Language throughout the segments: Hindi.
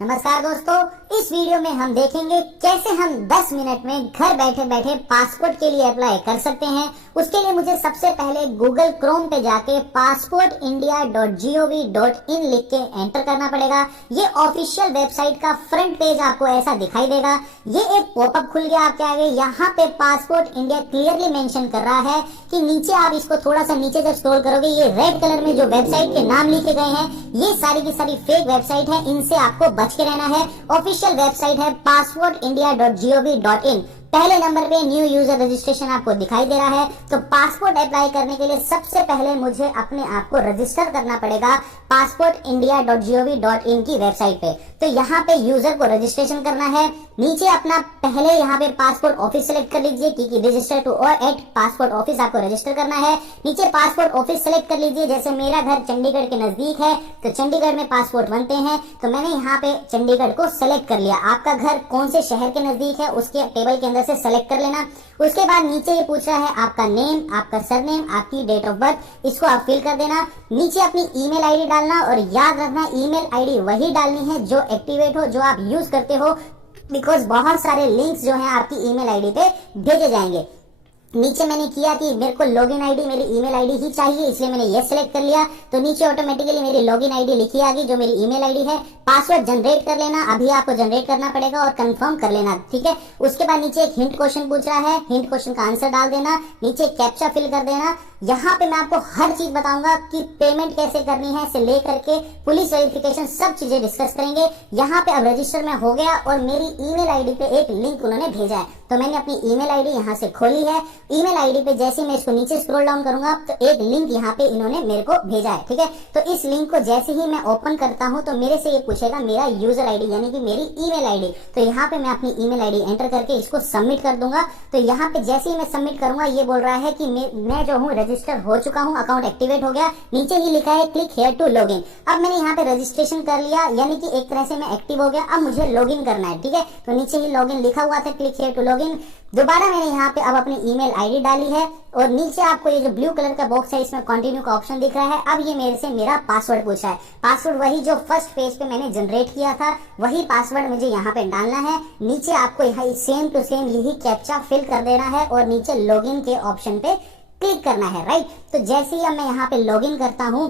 नमस्कार दोस्तों, इस वीडियो में हम देखेंगे कैसे हम 10 मिनट में घर बैठे बैठे पासपोर्ट के लिए अप्लाई कर सकते हैं। उसके लिए मुझे सबसे पहले गूगल क्रोम पे जाके passportindia.gov.in लिख के एंटर करना पड़ेगा। ये ऑफिशियल वेबसाइट का फ्रंट पेज आपको ऐसा दिखाई देगा। ये एक पॉपअप खुल गया आपके आगे। यहाँ पे पासपोर्ट इंडिया क्लियरली मेंशन कर रहा है कि नीचे आप इसको थोड़ा सा नीचे जब स्क्रॉल करोगे, ये रेड कलर में जो वेबसाइट के नाम लिखे गए हैं ये सारी की सारी फेक वेबसाइट है, इनसे आपको बच के रहना है। ऑफिशियल वेबसाइट है passportindia.gov.in। पहले नंबर पे न्यू यूजर रजिस्ट्रेशन आपको दिखाई दे रहा है। तो पासपोर्ट अप्लाई करने के लिए सबसे पहले मुझे अपने आप को रजिस्टर करना पड़ेगा passportindia.gov.in की वेबसाइट पे। तो यहाँ पे यूजर को रजिस्ट्रेशन करना है। नीचे अपना पहले यहाँ पे पासपोर्ट ऑफिस सेलेक्ट कर लीजिए क्योंकि रजिस्टर टू और एट पासपोर्ट ऑफिस आपको रजिस्टर करना है। नीचे पासपोर्ट ऑफिस सेलेक्ट कर लीजिए। जैसे मेरा घर चंडीगढ़ के नजदीक है तो चंडीगढ़ में पासपोर्ट बनते हैं, तो मैंने यहाँ पे चंडीगढ़ को सेलेक्ट कर लिया। आपका घर कौन से शहर के नजदीक है उसके टेबल के अंदर से सेलेक्ट कर लेना। उसके बाद नीचे ये पूछ रहा है आपका नेम, आपका सरनेम, आपकी डेट ऑफ बर्थ, इसको आप फिल कर देना। नीचे अपनी ईमेल आईडी डालना और याद रखना ईमेल आईडी वही डालनी है जो एक्टिवेट हो, जो आप यूज करते हो, बिकॉज बहुत सारे लिंक्स जो हैं आपकी ईमेल आईडी पे भेजे जाएंगे। नीचे मैंने किया कि मेरे को लॉगिन आईडी मेरी ईमेल आईडी ही चाहिए, इसलिए मैंने ये सिलेक्ट कर लिया। तो नीचे ऑटोमेटिकली मेरी लॉगिन आईडी लिखी आ गई जो मेरी ईमेल आईडी है। पासवर्ड जनरेट कर लेना, अभी आपको जनरेट करना पड़ेगा और कंफर्म कर लेना, ठीक है। उसके बाद नीचे एक हिंट क्वेश्चन पूछ रहा है, हिंट क्वेश्चन का आंसर डाल देना। नीचे कैप्चा फिल कर देना। यहाँ पे मैं आपको हर चीज बताऊंगा कि पेमेंट कैसे करनी है से लेकर के पुलिस वेरिफिकेशन सब चीजें डिस्कस करेंगे। यहाँ पे अब रजिस्टर में हो गया और मेरी ईमेल आईडी पे एक लिंक उन्होंने भेजा है, तो मैंने अपनी ईमेल आईडी यहाँ से खोली है। ईमेल आईडी पे जैसे मैं इसको नीचे स्क्रॉल डाउन करूंगा तो एक लिंक यहाँ पे इन्होंने मेरे को भेजा है, ठीक है। तो इस लिंक को जैसे ही मैं ओपन करता हूँ तो मेरे से ये पूछेगा मेरा यूजर आईडी यानी कि मेरी ईमेल आईडी। तो यहाँ पे मैं अपनी ईमेल आईडी एंटर करके इसको सबमिट कर दूंगा। तो यहाँ पे जैसे ही मैं सबमिट करूंगा ये बोल रहा है कि मैं जो हूँ रजिस्टर हो चुका हूँ, अकाउंट एक्टिवेट हो गया। नीचे ही लिखा है क्लिक हियर टू लॉगिन। अब मैंने यहाँ पे रजिस्ट्रेशन कर लिया यानी कि एक तरह से मैं एक्टिव हो गया। अब मुझे लॉगिन करना है, ठीक है। तो नीचे ही लॉगिन लिखा हुआ था, क्लिक हियर टू लॉगिन। दोबारा मैंने यहाँ पे अब अपनी ईमेल आईडी डाली है और नीचे आपको ये जो ब्लू कलर का बॉक्स है इसमें कंटिन्यू का ऑप्शन दिख रहा है। अब ये मेरे से मेरा पासवर्ड पूछा है। पासवर्ड वही जो फर्स्ट पेज पे मैंने जनरेट किया था वही पासवर्ड मुझे यहाँ पे डालना है। नीचे आपको यहाँ सेम टू सेम यही कैप्चा फिल कर देना है और नीचे लॉगिन के ऑप्शन पे क्लिक करना है, राइट। तो जैसे ही अब मैं यहाँ पे लॉगिन करता हूँ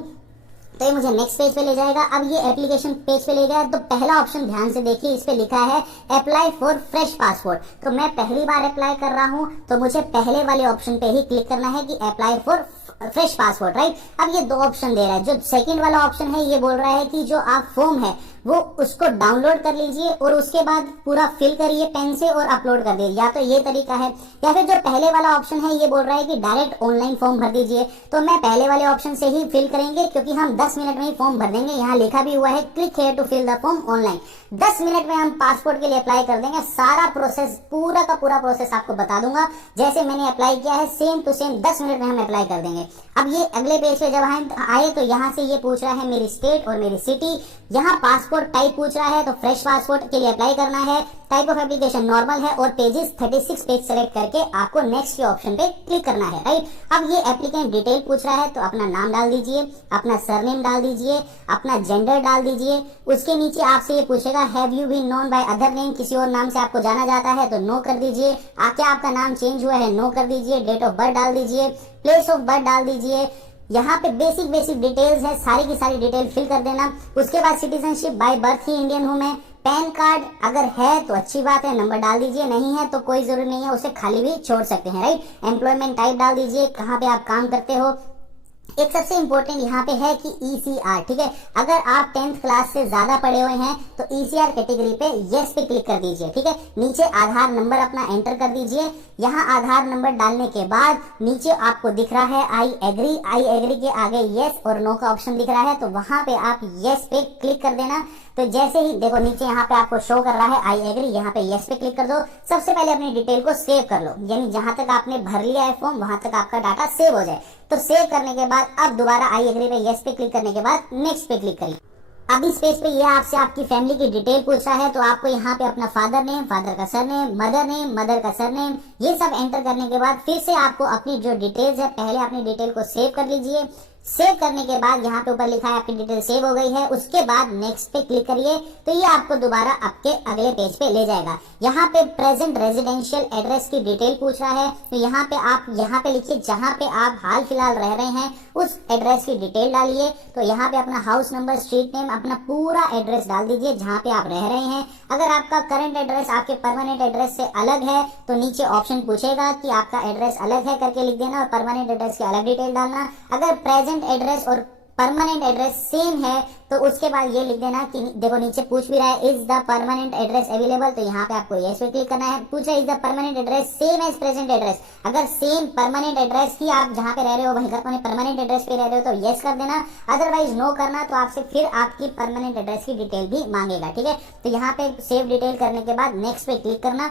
तो ये मुझे नेक्स्ट पेज पे ले जाएगा। अब ये एप्लीकेशन पेज पे ले गया तो पहला ऑप्शन ध्यान से देखिए, इस पे लिखा है अप्लाई फॉर फ्रेश पासपोर्ट। तो मैं पहली बार अप्लाई कर रहा हूँ तो मुझे पहले वाले ऑप्शन पे ही क्लिक करना है कि apply for fresh passport, right. अब ये दो ऑप्शन दे रहा है। जो सेकंड वाला ऑप्शन है ये बोल रहा है कि जो आप फॉर्म है वो उसको डाउनलोड कर लीजिए और उसके बाद पूरा फिल करिए पेन से और अपलोड कर दीजिए। या तो ये तरीका है या फिर जो पहले वाला ऑप्शन है ये बोल रहा है कि डायरेक्ट ऑनलाइन फॉर्म भर दीजिए। तो मैं पहले वाले ऑप्शन से ही फिल करेंगे क्योंकि हम 10 मिनट में ही फॉर्म भर देंगे। यहाँ लिखा भी हुआ है click here to fill the form online. 10 minute में हम पासपोर्ट के लिए अप्लाई कर देंगे। सारा प्रोसेस पूरा का पूरा प्रोसेस आपको बता दूंगा। जैसे मैंने अप्लाई किया है सेम टू सेम 10 मिनट में हम अप्लाई कर देंगे। अब ये अगले पेज पे जब हम आए तो यहाँ से ये पूछ रहा है मेरी स्टेट और मेरी सिटी। यहाँ पासपोर्ट टाइप पूछ रहा है तो फ्रेश पासपोर्ट के लिए अप्लाई करना है। टाइप ऑफ एप्लीकेशन नॉर्मल है और पेजेस 36 पेज सेलेक्ट करके आपको नेक्स्ट के ऑप्शन पे क्लिक करना है, राइट। अब ये एप्लीकेंट डिटेल पूछ रहा है तो अपना नाम डाल दीजिए, अपना सरनेम डाल दीजिए, अपना जेंडर डाल दीजिए। उसके नीचे आपसे ये पूछेगा have you been known by other name, किसी और नाम से आपको जाना जाता है तो नो कर दीजिए। क्या आपका नाम चेंज हुआ है, नो कर दीजिए। डेट ऑफ बर्थ डाल दीजिए, प्लेस ऑफ बर्थ डाल दीजिए। यहाँ पे बेसिक डिटेल्स है, सारी की सारी डिटेल फिल कर देना। उसके बाद citizenship by birth he Indian हूँ मैं। पैन कार्ड अगर है तो अच्छी बात है, नंबर डाल दीजिए, नहीं है तो कोई जरूरी नहीं है, उसे खाली भी छोड़ सकते हैं, राइट। एम्प्लॉयमेंट टाइप डाल दीजिए, कहाँ पे आप काम करते हो। एक सबसे इंपॉर्टेंट यहाँ पे है कि ECR, ठीक है। अगर आप 10th क्लास से ज्यादा पढ़े हुए हैं तो ECR कैटेगरी पे यस पे क्लिक कर दीजिए, ठीक है। नीचे आधार नंबर अपना एंटर कर दीजिए। यहाँ आधार नंबर डालने के बाद नीचे आपको दिख रहा है आई एग्री के आगे यस और नो का ऑप्शन दिख रहा है तो वहां पे आप यस पे क्लिक कर देना। तो जैसे ही देखो नीचे यहाँ पे आपको शो कर रहा है आई एग्री, यहाँ पे यस पे क्लिक कर दो। सबसे पहले अपनी डिटेल को सेव कर लो, यानी जहां तक आपने भर लिया है फॉर्म वहां तक आपका डाटा सेव हो जाए। तो सेव करने के बाद अब दोबारा आई एग्री पे यस पे क्लिक करने के बाद नेक्स्ट पे क्लिक करिए। अब इस पेज पे ये आपसे आपकी फैमिली की डिटेल पूछ रहा है तो आपको यहाँ पे अपना फादर नेम, फादर का सरनेम, मदर का सरनेम, ये सब एंटर करने के बाद फिर से आपको अपनी जो डिटेल्स है पहले अपनी डिटेल को सेव कर लीजिए। सेव करने के बाद यहाँ पे ऊपर लिखा है आपकी डिटेल सेव हो गई है, उसके बाद नेक्स्ट पे क्लिक करिए तो ये आपको दोबारा आपके अगले पेज पे ले जाएगा। यहाँ पे प्रेजेंट रेजिडेंशियल एड्रेस की डिटेल पूछ रहा है, तो यहाँ पे आप यहाँ पे लिखिए जहाँ पे आप हाल फिलहाल रह रहे हैं उस एड्रेस की डिटेल डालिए। तो यहाँ पे अपना हाउस नंबर, स्ट्रीट नेम, अपना पूरा एड्रेस डाल दीजिए जहाँ पे आप रह रहे हैं। अगर आपका करंट एड्रेस आपके परमानेंट एड्रेस से अलग है तो नीचे ऑप्शन पूछेगा कि आपका एड्रेस अलग है करके लिख देना और परमानेंट एड्रेस की अलग डिटेल डालना। अगर प्रेजेंट एड्रेस और परमानेंट एड्रेस सेम है तो उसके बाद ये लिख देना कि देखो नीचे पूछ भी रहा है is the permanent address available, तो यहाँ पे आपको यस पे क्लिक करना है। पूछ रहा है is the permanent address same as present address, अगर सेम परमानेंट एड्रेस ही आप जहाँ पे रह रहे हो वहीं अपने परमानेंट एड्रेस पे रह रहे हो तो यस कर देना, अदरवाइज नो करना। तो आपसे फिर आपकी परमानेंट एड्रेस की डिटेल भी मांगेगा, ठीक है। तो यहाँ पे सेव डिटेल करने के बाद नेक्स्ट पे क्लिक करना,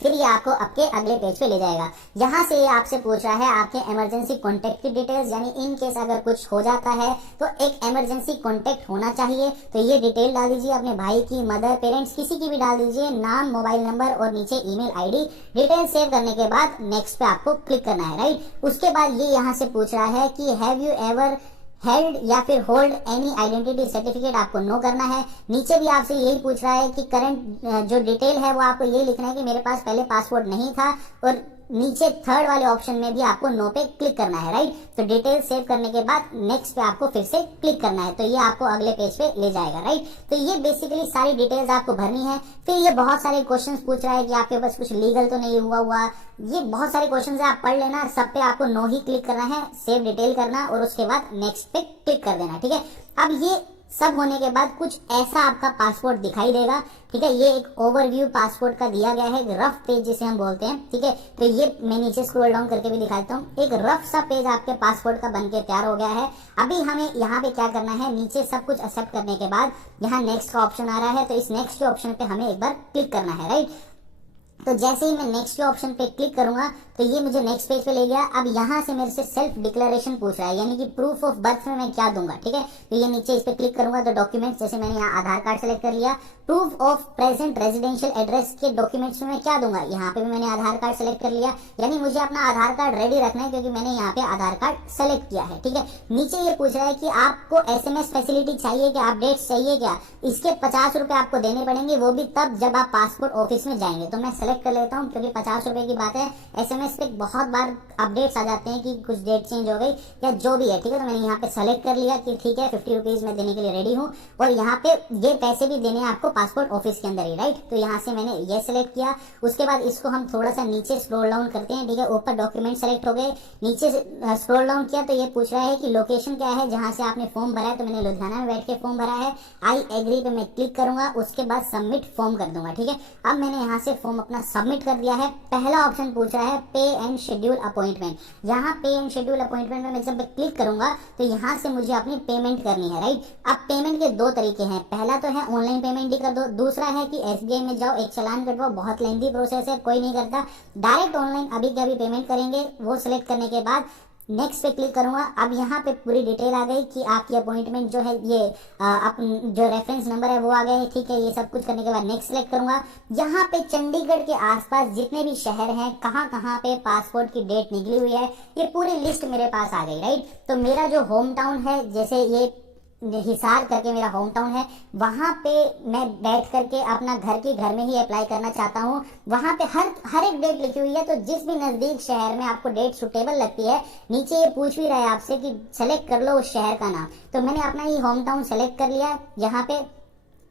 फिर ये आपको आपके अगले पेज पे ले जाएगा। यहाँ से ये आपसे पूछ रहा है आपके इमरजेंसी कॉन्टेक्ट की डिटेल्स, यानी इन केस अगर कुछ हो जाता है तो एक इमरजेंसी कॉन्टेक्ट होना चाहिए। तो ये डिटेल डाल दीजिए, अपने भाई की, मदर, पेरेंट्स, किसी की भी डाल दीजिए, नाम, मोबाइल नंबर और नीचे ईमेल आईडी। डिटेल सेव करने के बाद नेक्स्ट पे आपको क्लिक करना है, राइट। उसके बाद ये यहाँ से पूछ रहा है कि हैव यू एवर हेल्ड या फिर होल्ड एनी आइडेंटिटी सर्टिफिकेट, आपको नो करना है। नीचे भी आपसे यही पूछ रहा है कि करंट जो डिटेल है वो आपको ये लिखना है कि मेरे पास पहले पासपोर्ट नहीं था, और नीचे थर्ड वाले ऑप्शन में भी आपको नो पे क्लिक करना है, राइट। तो डिटेल सेव करने के बाद नेक्स्ट पे आपको फिर से क्लिक करना है, तो ये आपको अगले पेज पे ले जाएगा, राइट। तो ये बेसिकली सारी डिटेल्स आपको भरनी है। फिर ये बहुत सारे क्वेश्चंस पूछ रहा है कि आपके पास कुछ लीगल तो नहीं हुआ, ये बहुत सारे क्वेश्चन है, आप पढ़ लेना। सब पे आपको नो ही क्लिक करना है, सेव डिटेल करना और उसके बाद नेक्स्ट पे क्लिक कर देना, ठीक है। अब ये सब होने के बाद कुछ ऐसा आपका पासपोर्ट दिखाई देगा, ठीक है। ये एक ओवरव्यू पासपोर्ट का दिया गया है, रफ पेज जिसे हम बोलते हैं, ठीक है। तो ये मैं नीचे स्क्रॉल डाउन करके भी दिखाता हूँ। एक रफ सा पेज आपके पासपोर्ट का बनके तैयार हो गया है। अभी हमें यहाँ पे क्या करना है, नीचे सब कुछ एक्सेप्ट करने के बाद यहाँ नेक्स्ट का ऑप्शन आ रहा है, तो इस नेक्स्ट के ऑप्शन पे हमें एक बार क्लिक करना है, राइट। तो जैसे ही मैं नेक्स्ट के ऑप्शन पे क्लिक करूंगा तो ये मुझे नेक्स्ट पेज पे ले गया। अब यहाँ से मेरे से सेल्फ डिक्लेरेशन पूछ रहा है, यानी कि प्रूफ ऑफ बर्थ में मैं क्या दूंगा, ठीक है। तो ये नीचे इस पे क्लिक करूंगा तो डॉक्यूमेंट्स, जैसे मैंने यहाँ आधार कार्ड सेलेक्ट कर लिया। Proof of present residential address के डॉक्यूमेंट्स में मैं क्या दूंगा, यहाँ पे भी मैंने आधार कार्ड सेलेक्ट कर लिया, यानी मुझे अपना आधार कार्ड रेडी रखना है क्योंकि मैंने यहाँ पे आधार कार्ड सेलेक्ट किया है, ठीक है। नीचे ये पूछ रहा है कि आपको SMS फैसिलिटी चाहिए क्या, अपडेट्स चाहिए क्या, इसके 50 रुपए आपको देने पड़ेंगे, वो भी तब जब आप पासपोर्ट ऑफिस में जाएंगे। तो मैं सेलेक्ट कर लेता हूँ क्योंकि 50 रुपए की बात है। SMS पे बहुत बार अपडेट्स आ जाते हैं कि कुछ डेट चेंज हो गई या जो भी है, ठीक है। तो मैंने यहाँ पे सेलेक्ट कर लिया कि ठीक है 50 रुपीज में देने के लिए रेडी हूँ, और यहाँ पे ये पैसे भी देने हैं आपको पासपोर्ट ऑफिस के अंदर ही, राइट। तो यहाँ से मैंने ये सेलेक्ट किया। उसके बाद इसको हम थोड़ा सा नीचे स्क्रॉल डाउन करते हैं, ठीक है। ऊपर डॉक्यूमेंट सेलेक्ट हो गए, नीचे स्क्रॉल डाउन किया तो ये पूछ रहा है कि लोकेशन क्या है जहाँ से आपने फॉर्म भरा है। तो मैंने लुधियाना में बैठ के फॉर्म भरा है। आई एग्री पे मैं क्लिक करूंगा, उसके बाद सबमिट फॉर्म कर दूंगा, ठीक है। अब मैंने यहाँ से फॉर्म अपना सबमिट कर दिया है। पहला ऑप्शन पूछ रहा है पे एंड शेड्यूल अपॉइंटमेंट। यहाँ पे एंड शेड्यूल अपॉइंटमेंट में मैं जब क्लिक करूंगा तो यहाँ से मुझे अपनी पेमेंट करनी है, राइट। अब पेमेंट के दो तरीके हैं, पहला तो है ऑनलाइन पेमेंट ही कर दो, दूसरा है कि SBI में जाओ एक चालान कटवाओ, बहुत लेंथी प्रोसेस है, कोई नहीं करता। डायरेक्ट ऑनलाइन अभी के अभी पेमेंट करेंगे। वो सिलेक्ट करने के बाद नेक्स्ट पे क्लिक करूंगा। अब यहाँ पे पूरी डिटेल आ गई कि आपकी अपॉइंटमेंट जो है ये जो रेफरेंस नंबर है वो आ गए, ठीक है। ये सब कुछ करने के बाद नेक्स्ट सेलेक्ट करूंगा। यहाँ पे चंडीगढ़ के आसपास जितने भी शहर हैं, कहाँ कहाँ पे पासपोर्ट की डेट निकली हुई है, ये पूरी लिस्ट मेरे पास आ गई, राइट। तो मेरा जो होम टाउन है, जैसे ये हिसार करके मेरा होम टाउन है, वहां पे मैं बैठ करके अपना घर में ही अप्लाई करना चाहता हूँ। वहां पे हर एक डेट लिखी हुई है, तो जिस भी नजदीक शहर में आपको डेट सुटेबल लगती है, नीचे ये पूछ भी रहा है आपसे कि सेलेक्ट कर लो उस शहर का नाम। तो मैंने अपना ही होम टाउन सेलेक्ट कर लिया यहाँ पे।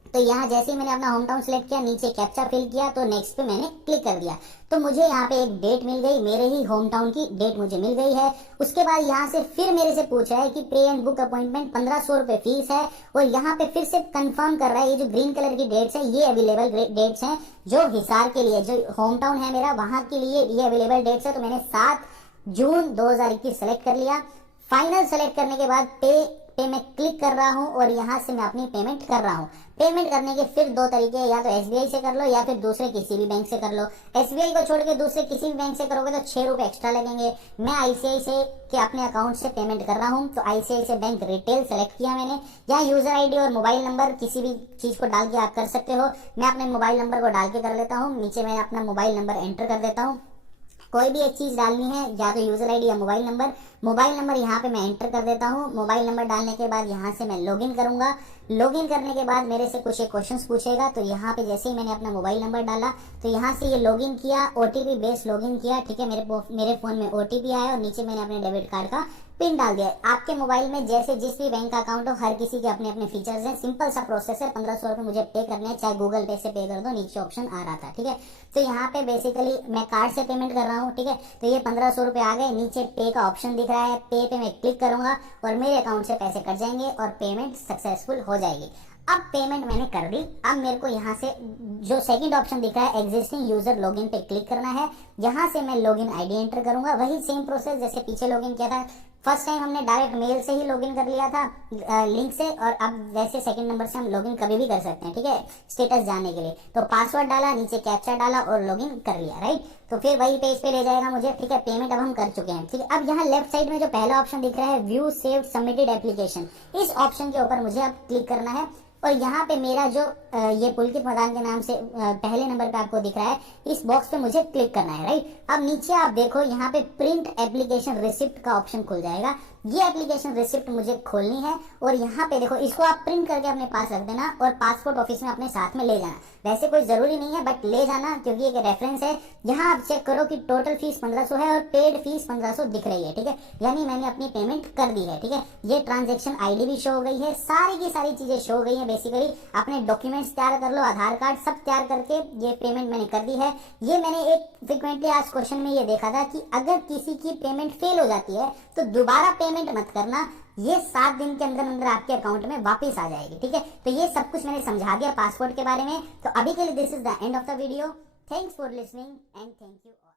तो यहाँ जैसे ही मैंने अपना होम टाउन सेलेक्ट किया, नीचे कैप्चा फिल किया, तो नेक्स्ट पे मैंने क्लिक कर दिया। तो मुझे यहाँ पे एक डेट मिल गई, मेरे ही होम टाउन की डेट मुझे मिल गई है। उसके बाद यहाँ से फिर मेरे से पूछ रहा है कि पे एंड बुक अपॉइंटमेंट 1500 रुपए फीस है, और यहाँ पे फिर से कंफर्म कर रहा है ये जो ग्रीन कलर की डेट्स है ये अवेलेबल डेट्स हैं जो हिसार के लिए, जो होम टाउन है मेरा, वहां के लिए ये अवेलेबल डेट्स है। तो मैंने 7 जून 2021 सेलेक्ट कर लिया। फाइनल सेलेक्ट करने के बाद पे मैं क्लिक कर रहा हूं और यहां से मैं अपनी पेमेंट कर रहा हूं। पेमेंट करने के फिर दो तरीके, या तो SBI से कर लो या फिर दूसरे किसी भी बैंक से कर लो। SBI को छोड़ के दूसरे किसी भी बैंक से करोगे तो 6 रुपए एक्स्ट्रा लगेंगे। मैं ICICI से के अपने अकाउंट से पेमेंट कर रहा हूं, तो ICICI बैंक रिटेल सेलेक्ट किया मैंने। यहाँ यूजर ID और मोबाइल नंबर किसी भी चीज को डाल के आप कर सकते हो। मैं अपने मोबाइल नंबर को डाल के कर लेता हूँ। नीचे मैं अपना मोबाइल नंबर एंटर कर देता हूँ। कोई भी एक चीज डालनी है, या तो यूजर ID या मोबाइल नंबर। मोबाइल नंबर यहाँ पे मैं एंटर कर देता हूँ। मोबाइल नंबर डालने के बाद यहाँ से मैं लॉगिन करूंगा। लॉगिन करने के बाद मेरे से कुछ एक क्वेश्चंस पूछेगा, तो यहाँ पे जैसे ही मैंने अपना मोबाइल नंबर डाला तो यहाँ से ये लॉगिन किया, ओटीपी बेस्ड लॉगिन किया, ठीक है। मेरे फोन में ओटीपी आया और नीचे मैंने अपने डेबिट कार्ड का पिन डाल दिया। आपके मोबाइल में जैसे जिस भी बैंक अकाउंट हो, हर किसी के अपने अपने फीचर्स हैं। सिंपल सा प्रोसेस है। 1500 रुपये मुझे पे करने हैं, चाहे गूगल पे से पे कर दो, नीचे ऑप्शन आ रहा था, ठीक है। तो यहाँ पे बेसिकली मैं कार्ड से पेमेंट कर रहा हूँ, ठीक है। तो ये 1500 रुपये आ गए, नीचे पे का ऑप्शन दिख रहा है, पे पे मैं क्लिक करूंगा और मेरे अकाउंट से पैसे कट जाएंगे और पेमेंट सक्सेसफुल हो जाएगी। अब पेमेंट मैंने कर दी। अब मेरे को यहाँ से जो सेकंड ऑप्शन दिख रहा है एग्जिस्टिंग यूजर लॉगिन पे क्लिक करना है। यहाँ से मैं लॉगिन आईडी एंटर करूंगा, वही सेम प्रोसेस जैसे पीछे लॉगिन किया था। फर्स्ट टाइम हमने डायरेक्ट मेल से ही लॉगिन कर लिया था लिंक से, और अब वैसे सेकंड नंबर से हम लॉगिन कभी भी कर सकते हैं, ठीक है, स्टेटस जानने के लिए। तो पासवर्ड डाला, नीचे कैप्चा डाला और लॉगिन कर लिया, राइट। तो फिर वही पेज पे ले जाएगा मुझे, ठीक है। पेमेंट अब हम कर चुके हैं, ठीक है। अब यहाँ लेफ्ट साइड में जो पहला ऑप्शन दिख रहा है व्यू सेव्ड सबमिटेड एप्लीकेशन, इस ऑप्शन के ऊपर मुझे अब क्लिक करना है। और यहाँ पे मेरा जो ये पुलकित मदान के नाम से पहले नंबर पे आपको दिख रहा है, इस बॉक्स पे मुझे क्लिक करना है, राइट। अब नीचे आप देखो यहाँ पे प्रिंट एप्लीकेशन रिसिप्ट का ऑप्शन खुल जाएगा। ये एप्लीकेशन रिसिप्ट मुझे खोलनी है और यहाँ पे देखो इसको आप प्रिंट करके अपने पास रख देना और पासपोर्ट ऑफिस में अपने साथ में ले जाना। वैसे कोई जरूरी नहीं है बट ले जाना, क्योंकि एक रेफरेंस है। यहाँ आप चेक करो कि टोटल फीस 1500 है और पेड फीस 1500 दिख रही है, ठीक है। यानी मैंने अपनी पेमेंट कर दी है, ठीक है। ये ट्रांजेक्शन आईडी भी शो हो गई है, सारी की सारी चीजें शो हो गई है। बेसिकली अपने डॉक्यूमेंट्स तैयार कर लो, आधार कार्ड सब तैयार करके ये पेमेंट मैंने कर दी है। ये मैंने एक फ्रिक्वेंटली आज क्वेश्चन में ये देखा था कि अगर किसी की पेमेंट फेल हो जाती है तो दोबारा पेमेंट मत करना, ये 7 दिन के अंदर अंदर आपके अकाउंट में वापस आ जाएगी, ठीक है। तो ये सब कुछ मैंने समझा दिया पासपोर्ट के बारे में। तो अभी के लिए this is the end of the video. Thanks for listening and thank you.